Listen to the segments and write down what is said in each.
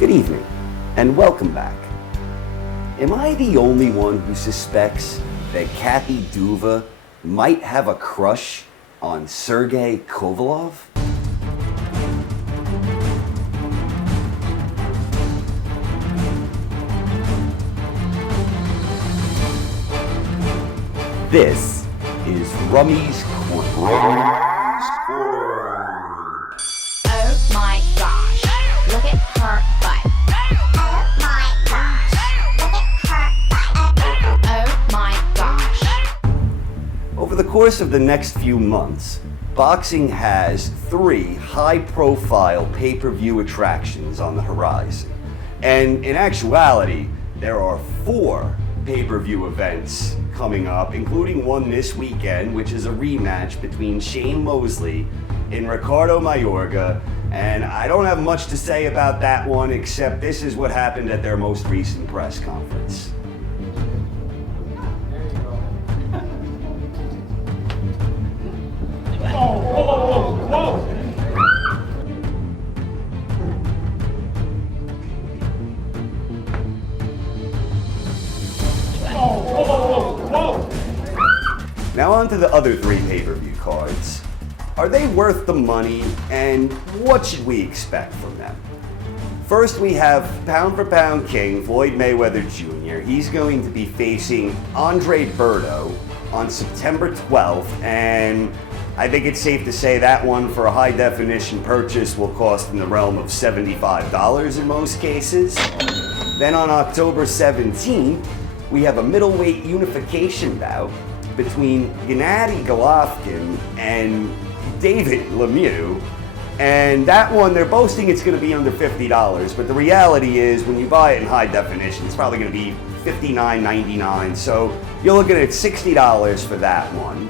Good evening, and welcome back. Am I the only one who suspects that Kathy Duva might have a crush on Sergey Kovalev? This is Rummy's Corner. Oh my gosh, look at her butt. Oh my gosh, look at her butt. Oh my gosh. Over the course of the next few months, boxing has 3 high-profile pay-per-view attractions on the horizon. And in actuality, there are 4 pay-per-view events coming up, including one this weekend, which is a rematch between Shane Mosley and Ricardo Mayorga. And I don't have much to say about that one, except this is what happened at their most recent press conference. Now on to the other 3 pay-per-view cards. Are they worth the money, and what should we expect from them? First, we have pound-for-pound king Floyd Mayweather Jr. He's going to be facing Untitled on September 12th, and I think it's safe to say that one for a high-definition purchase will cost in the realm of $75 in most cases. Then on October 17th, we have a middleweight unification bout between Gennady Golovkin and David Lemieux. And that one, they're boasting it's going to be under $50, but the reality is when you buy it in high definition, it's probably going to be $59.99. So you're looking at $60 for that one.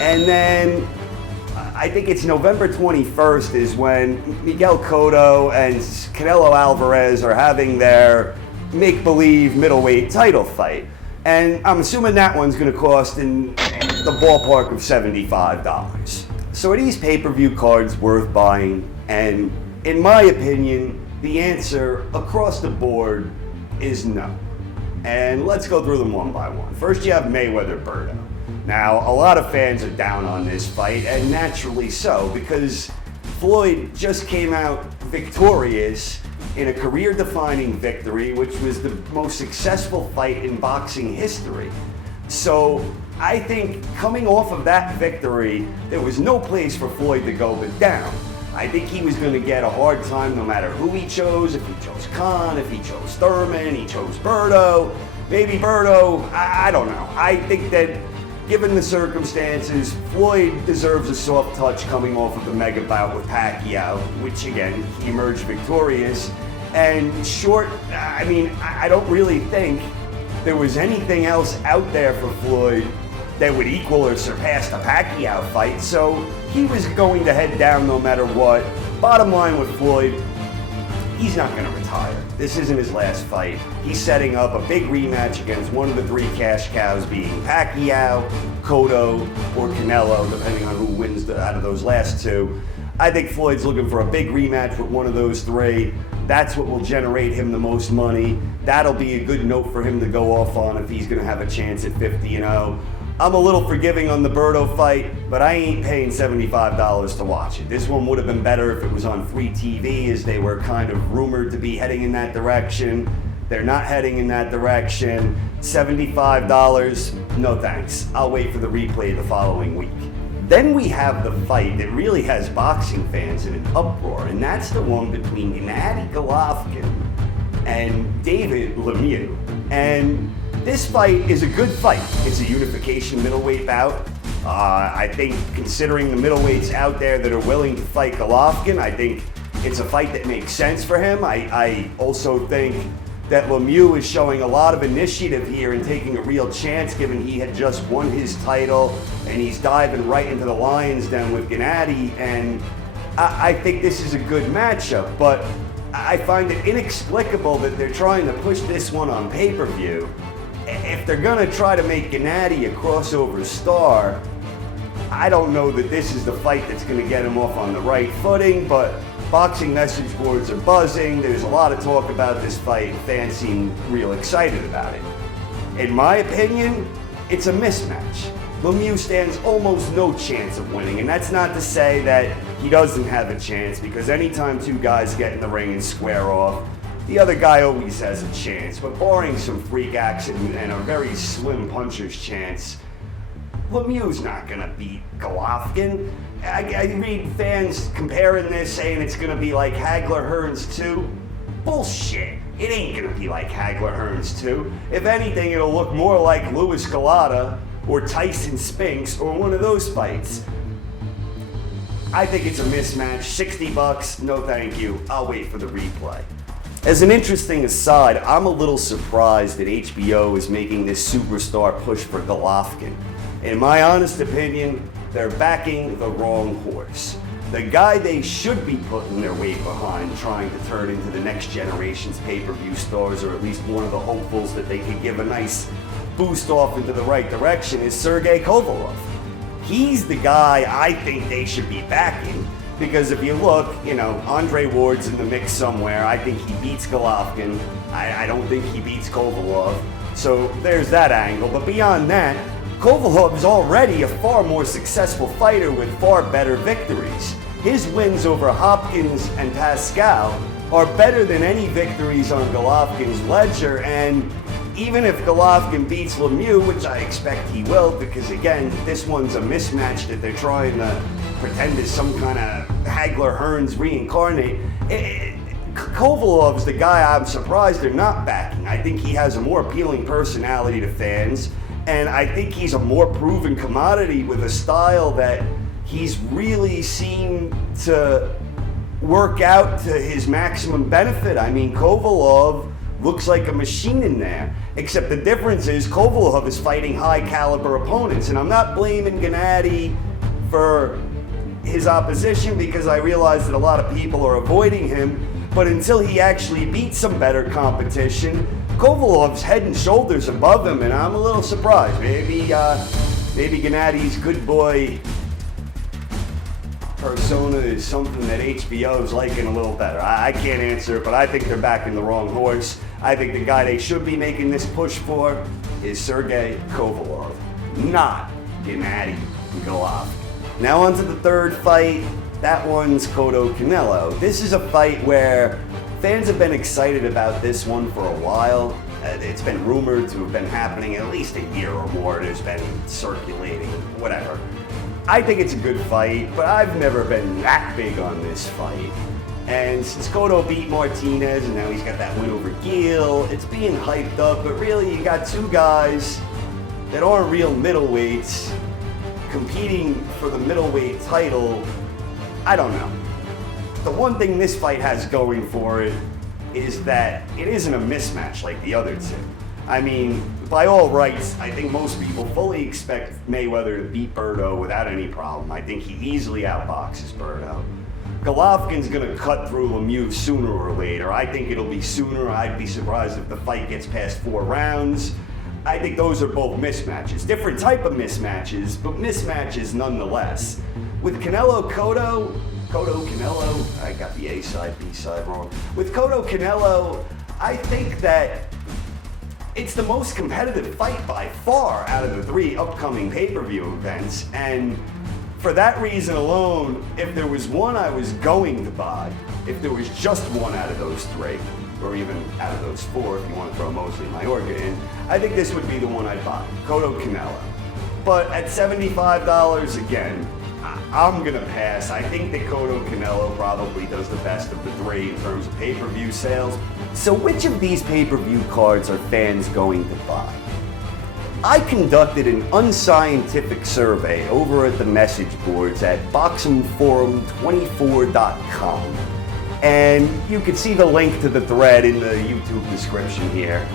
And then I think it's November 21st is when Miguel Cotto and Canelo Alvarez are having their make-believe middleweight title fight. And I'm assuming that one's going to cost in the ballpark of $75. So are these pay-per-view cards worth buying? And in my opinion, the answer across the board is no. And let's go through them one by one. First, you have Mayweather-Berto. Now, a lot of fans are down on this fight, and naturally so, because Floyd just came out victorious in a career-defining victory, which was the most successful fight in boxing history. So I think coming off of that victory, there was no place for Floyd to go but down. I think he was going to get a hard time no matter who he chose, if he chose Khan, if he chose Thurman, he chose Berto, maybe Berto, I don't know. I think that given the circumstances, Floyd deserves a soft touch coming off of the mega bout with Pacquiao, which again, he emerged victorious. And short, I mean, I don't really think there was anything else out there for Floyd that would equal or surpass the Pacquiao fight, so he was going to head down no matter what. Bottom line with Floyd, he's not going to retire. This isn't his last fight. He's setting up a big rematch against one of the 3 cash cows, being Pacquiao, Cotto, or Canelo, depending on who wins out of those last 2. I think Floyd's looking for a big rematch with one of those 3. That's what will generate him the most money. That'll be a good note for him to go off on if he's going to have a chance at 50-0. I'm a little forgiving on the Berto fight, but I ain't paying $75 to watch it. This one would have been better if it was on free TV, as they were kind of rumored to be heading in that direction. They're not heading in that direction. $75, no thanks. I'll wait for the replay the following week. Then we have the fight that really has boxing fans in an uproar, and that's the one between Gennady Golovkin and David Lemieux. And this fight is a good fight. It's a unification middleweight bout. I think considering the middleweights out there that are willing to fight Golovkin, I think it's a fight that makes sense for him. I also think that Lemieux is showing a lot of initiative here and taking a real chance, given he had just won his title and he's diving right into the lion's den with Gennady. And I think this is a good matchup, but I find it inexplicable that they're trying to push this one on pay-per-view. If they're gonna try to make Gennady a crossover star, I don't know that this is the fight that's gonna get him off on the right footing, but Boxing message boards are buzzing. There's a lot of talk about this fight. Fans seem real excited about it. In my opinion, it's a mismatch. Lemieux stands almost no chance of winning, and that's not to say that he doesn't have a chance, because anytime two guys get in the ring and square off, the other guy always has a chance. But barring some freak accident and a very slim puncher's chance, Lemieux's not gonna beat Golovkin. I read fans comparing this, saying it's gonna be like Hagler-Hearns 2. Bullshit. It ain't gonna be like Hagler-Hearns 2. If anything, it'll look more like Louis Galata or Tyson Spinks or one of those fights. I think it's a mismatch. $60, no thank you. I'll wait for the replay. As an interesting aside, I'm a little surprised that HBO is making this superstar push for Golovkin. In my honest opinion, they're backing the wrong horse. The guy they should be putting their weight behind, trying to turn into the next generation's pay-per-view stars, or at least one of the hopefuls that they could give a nice boost off into the right direction, is Sergey Kovalev. He's the guy I think they should be backing, because if you look, Andre Ward's in the mix somewhere. I think he beats Golovkin. I don't think he beats Kovalev. So there's that angle. But beyond that, Kovalev is already a far more successful fighter with far better victories. His wins over Hopkins and Pascal are better than any victories on Golovkin's ledger, and even if Golovkin beats Lemieux, which I expect he will, because again, this one's a mismatch that they're trying to pretend is some kind of Hagler-Hearns reincarnate, Kovalev's the guy I'm surprised they're not backing. I think he has a more appealing personality to fans, and I think he's a more proven commodity with a style that he's really seemed to work out to his maximum benefit. I mean, Kovalev looks like a machine in there, except the difference is Kovalev is fighting high caliber opponents, and I'm not blaming Gennady for his opposition, because I realize that a lot of people are avoiding him, but until he actually beats some better competition, Kovalev's head and shoulders above him, and I'm a little surprised. Maybe Gennady's good boy persona is something that HBO's liking a little better. I can't answer it, but I think they're backing the wrong horse. I think the guy they should be making this push for is Sergey Kovalev, not Gennady Golovkin. Now on to the third fight. That one's Cotto Canelo. This is a fight where fans have been excited about this one for a while. It's been rumored to have been happening at least a year or more. There's been circulating, whatever. I think it's a good fight, but I've never been that big on this fight. And since Cotto beat Martinez and now he's got that win over Gil, it's being hyped up, but really you got two guys that aren't real middleweights competing for the middleweight title. I don't know. The one thing this fight has going for it is that it isn't a mismatch like the other two. I mean, by all rights, I think most people fully expect Mayweather to beat Berto without any problem. I think he easily outboxes Berto. Golovkin's gonna cut through Lemieux sooner or later. I think it'll be sooner. I'd be surprised if the fight gets past 4 rounds. I think those are both mismatches. Different type of mismatches, but mismatches nonetheless. With Canelo-Cotto, I got the A side, B side wrong. With Cotto Canelo, I think that it's the most competitive fight by far out of the 3 upcoming pay-per-view events, and for that reason alone, if there was one I was going to buy, if there was just one out of those 3, or even out of those 4 if you want to throw Mosley Mayorga in, I think this would be the one I'd buy, Cotto Canelo. But at $75 again, I'm gonna pass. I think that Cotto Canelo probably does the best of the 3 in terms of pay-per-view sales. So which of these pay-per-view cards are fans going to buy? I conducted an unscientific survey over at the message boards at boxingforum24.com. And you can see the link to the thread in the YouTube description here.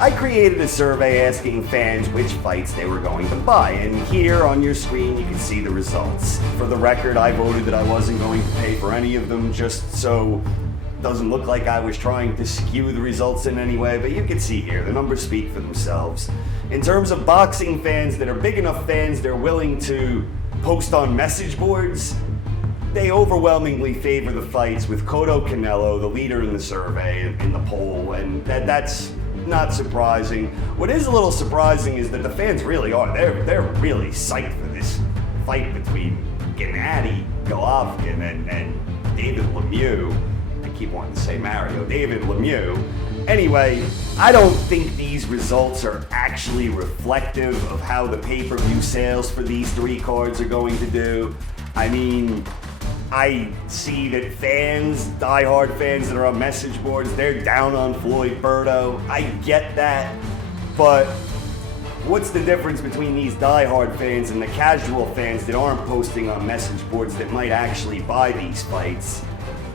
I created a survey asking fans which fights they were going to buy, and here on your screen you can see the results. For the record, I voted that I wasn't going to pay for any of them, just so it doesn't look like I was trying to skew the results in any way, but you can see here, the numbers speak for themselves. In terms of boxing fans that are big enough fans they're willing to post on message boards, they overwhelmingly favor the fights with Cotto Canelo, the leader in the survey, in the poll, and that's not surprising. What is a little surprising is that the fans really are. They're really psyched for this fight between Gennady, Golovkin, and David Lemieux. I keep wanting to say Mario. David Lemieux. Anyway, I don't think these results are actually reflective of how the pay-per-view sales for these three cards are going to do. I mean, I see that fans, diehard fans that are on message boards, they're down on Floyd-Berto. I get that, but what's the difference between these diehard fans and the casual fans that aren't posting on message boards that might actually buy these fights?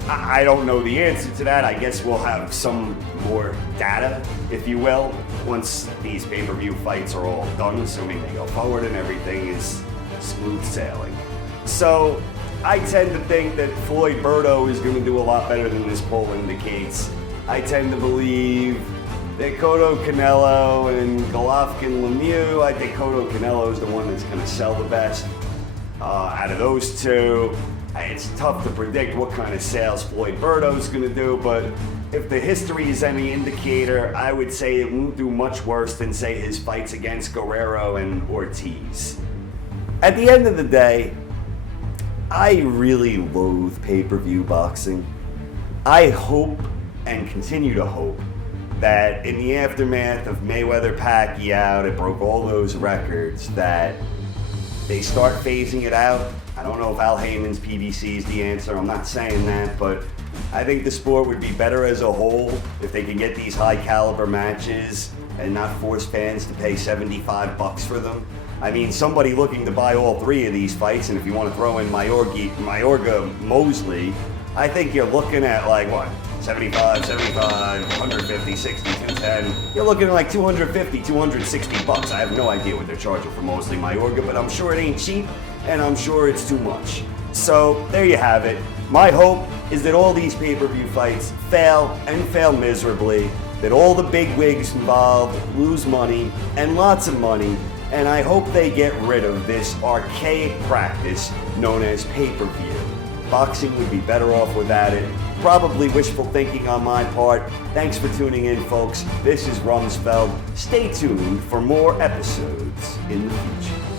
I don't know the answer to that. I guess we'll have some more data, if you will, once these pay-per-view fights are all done, assuming they go forward and everything is smooth sailing. So I tend to think that Floyd-Berto is going to do a lot better than this poll indicates. I tend to believe that Cotto Canelo and Golovkin-Lemieux, I think Cotto Canelo is the one that's going to sell the best. Out of those two, it's tough to predict what kind of sales Floyd-Berto is going to do, but if the history is any indicator, I would say it won't do much worse than, say, his fights against Guerrero and Ortiz. At the end of the day, I really loathe pay-per-view boxing. I hope and continue to hope that in the aftermath of Mayweather-Pacquiao that broke all those records, that they start phasing it out. I don't know if Al Heyman's PBC is the answer, I'm not saying that, but I think the sport would be better as a whole if they could get these high caliber matches and not force fans to pay $75 for them. I mean, somebody looking to buy all three of these fights, and if you want to throw in Mayorga Mosley, I think you're looking at like what? 75, 150, 60, 210. You're looking at like 250, 260 bucks. I have no idea what they're charging for Mosley Mayorga, but I'm sure it ain't cheap, and I'm sure it's too much. So there you have it. My hope is that all these pay-per-view fights fail and fail miserably, that all the big wigs involved lose money, and lots of money, and I hope they get rid of this archaic practice known as pay-per-view. Boxing would be better off without it. Probably wishful thinking on my part. Thanks for tuning in, folks. This is Rumsfeld. Stay tuned for more episodes in the future.